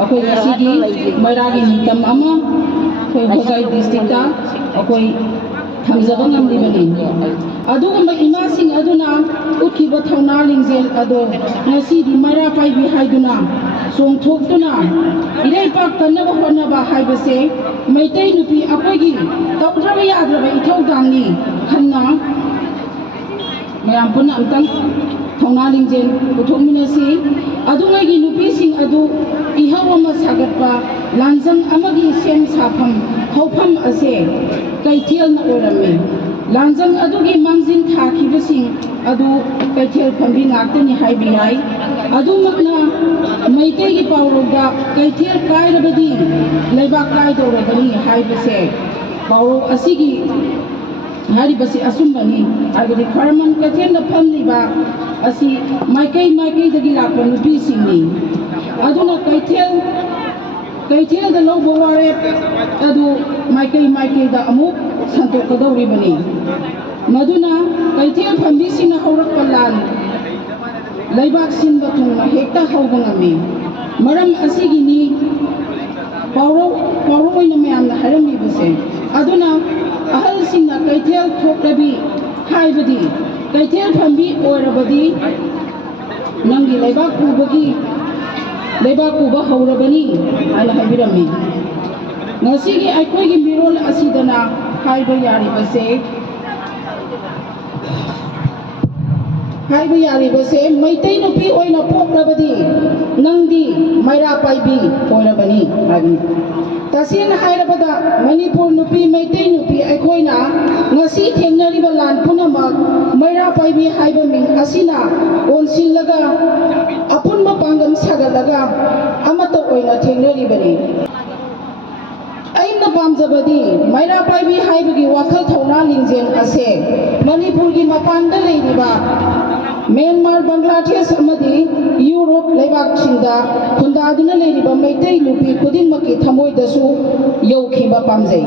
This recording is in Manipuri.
ꯑꯩꯈꯣꯏ ꯑꯁꯤꯒꯤ ꯃꯩꯔꯥꯒꯤ ꯅꯤꯡꯇꯝ ꯑꯃ ꯑꯩꯈꯣꯏ ꯍꯣꯖꯥꯏ ꯗꯤꯁꯇ꯭ꯔꯤꯛꯇ ꯑꯩꯈꯣꯏ ꯊꯝꯖꯕ ꯉꯝꯂꯤꯕꯅꯤ ꯑꯗꯨꯒꯨꯝꯕ ꯏꯃꯥꯁꯤꯡ ꯑꯗꯨꯅ ꯎꯠꯈꯤꯕ ꯊꯧꯅꯥ ꯂꯤꯡꯖꯦꯜ ꯑꯗꯣ ꯉꯁꯤꯗꯤ ꯃꯩꯔꯥ ꯄꯥꯏꯕꯤ ꯍꯥꯏꯗꯨꯅ ꯆꯣꯡꯊꯣꯛꯇꯨꯅ ꯏꯔꯩꯄꯥꯛ ꯀꯟꯅꯕ ꯍꯣꯠꯅꯕ ꯍꯥꯏꯕꯁꯦ ꯃꯩꯇꯩ ꯅꯨꯄꯤ ꯑꯩꯈꯣꯏꯒꯤ ꯇꯧꯗ꯭ꯔꯕ ꯌꯥꯗ꯭ꯔꯕ ꯏꯊꯧꯗꯥꯡꯅꯤ ꯈꯟꯅ ꯃꯌꯥꯝ ꯄꯨꯟꯅ ꯑꯝꯇꯪ ꯊꯧꯅꯥ ꯂꯤꯡꯖꯦꯜ ꯄꯨꯊꯣꯛꯃꯤꯟꯅꯁꯤ ꯑꯗꯨꯉꯩꯒꯤ ꯅꯨꯄꯤꯁꯤꯡ ꯑꯗꯨ ꯏꯍꯧ ꯑꯃ ꯁꯥꯒꯠꯄ ꯂꯥꯟꯖꯪ ꯑꯃꯒꯤ ꯁꯦꯝ ꯁꯥꯐꯝ ꯍꯧꯐꯝ ꯑꯁꯦ ꯀꯩꯊꯦꯜꯅ ꯑꯣꯏꯔꯝꯃꯤ ꯂꯥꯟꯖꯪ ꯑꯗꯨꯒꯤ ꯃꯥꯡꯖꯤꯜ ꯊꯥꯈꯤꯕꯁꯤꯡ ꯑꯗꯨ ꯀꯩꯊꯦꯜ ꯐꯝꯕꯤ ꯉꯥꯛꯇꯅꯤ ꯍꯥꯏꯕ ꯌꯥꯏ ꯑꯗꯨꯃꯛꯅ ꯃꯩꯇꯩꯒꯤ ꯄꯥꯎꯔꯧꯗ ꯀꯩꯊꯦꯜ ꯀꯥꯏꯔꯕꯗꯤ ꯂꯩꯕꯥꯛ ꯀꯥꯏꯗꯧꯔꯕꯅꯤ ꯍꯥꯏꯕꯁꯦ ꯄꯥꯎꯔꯧ ꯑꯁꯤꯒꯤ ꯍꯥꯏꯔꯤꯕꯁꯤ ꯑꯆꯨꯝꯕꯅꯤ ꯍꯥꯏꯕꯗꯤ ꯈ꯭ꯋꯥꯏꯔꯝꯕꯟ ꯀꯩꯊꯦꯜꯗ ꯐꯝꯂꯤꯕ ꯑꯁꯤ ꯃꯥꯏꯀꯩꯗꯒꯤ ꯂꯥꯛꯄ ꯅꯨꯄꯤꯁꯤꯡꯅꯤ ꯑꯗꯨꯅ ꯀꯩꯊꯦꯜꯗ ꯂꯧꯕ ꯋꯥꯔꯦꯞ ꯑꯗꯨ ꯃꯥꯏꯀꯩꯗ ꯑꯃꯨꯛ ꯁꯟꯇꯣꯛꯀꯗꯧꯔꯤꯕꯅꯤ ꯃꯗꯨꯅ ꯀꯩꯊꯦꯜ ꯐꯝꯕꯤꯁꯤꯡꯅ ꯍꯧꯔꯛꯄ ꯂꯥꯟ ꯂꯩꯕꯥꯛ ꯁꯤꯟꯕ ꯊꯨꯡꯅ ꯍꯦꯛꯇ ꯍꯧꯕ ꯉꯝꯃꯤ ꯃꯔꯝ ꯑꯁꯤꯒꯤꯅꯤ ꯄꯥꯎꯔꯧ ꯑꯣꯏꯅ ꯃꯌꯥꯝꯅ ꯍꯥꯏꯔꯝꯃꯤꯕꯁꯦ ꯑꯗꯨꯅ ꯑꯍꯜꯁꯤꯡꯅ ꯀꯩꯊꯦꯜ ꯊꯣꯛꯂꯕꯤ ꯍꯥꯏꯕꯗꯤ ꯀꯩꯊꯦꯜ ꯐꯝꯕꯤ ꯑꯣꯏꯔꯕꯗꯤ ꯅꯪꯒꯤ ꯂꯩꯕꯥꯛ ꯄꯨꯕ ꯍꯧꯔꯕꯅꯤ ꯍꯥꯏꯅ ꯍꯥꯏꯕꯤꯔꯝꯃꯤ ꯉꯁꯤꯒꯤ ꯑꯩꯈꯣꯏꯒꯤ ꯃꯤꯔꯣꯜ ꯑꯁꯤꯗꯅ ꯍꯥꯏꯕ ꯌꯥꯔꯤꯕꯁꯦ ꯃꯩꯇꯩ ꯅꯨꯄꯤ ꯑꯣꯏꯅ ꯄꯣꯛꯂꯕꯗꯤ ꯅꯪꯗꯤ ꯃꯩꯔꯥ ꯄꯥꯏꯕꯤ ꯑꯣꯏꯔꯕꯅꯤ ꯍꯥꯏꯕꯅꯤ तसेंना हायरबदा मणिपुर नुपी मैतै नुपी अखोइना ngasi थेंगनरिबा लान पुनमक मैरा पाइबी हाइबा मिंग असिना ओनसिलगा अपुनमा पांगम सागलगा अमतो ओइना थेंगनरिबनी अइना पामजबदी मैरा पाइबी हाइबगी वाखल थौना लिंजेन असे मणिपुर की मपानदा लेरिबा म्यांमार बांग्लादेश अमदी यूरोप लेबाकसिंदा खुंदादुना लेरिबा मैतै नुपी खुदिंगमकी थमोइदसु यौखिबा पामजै।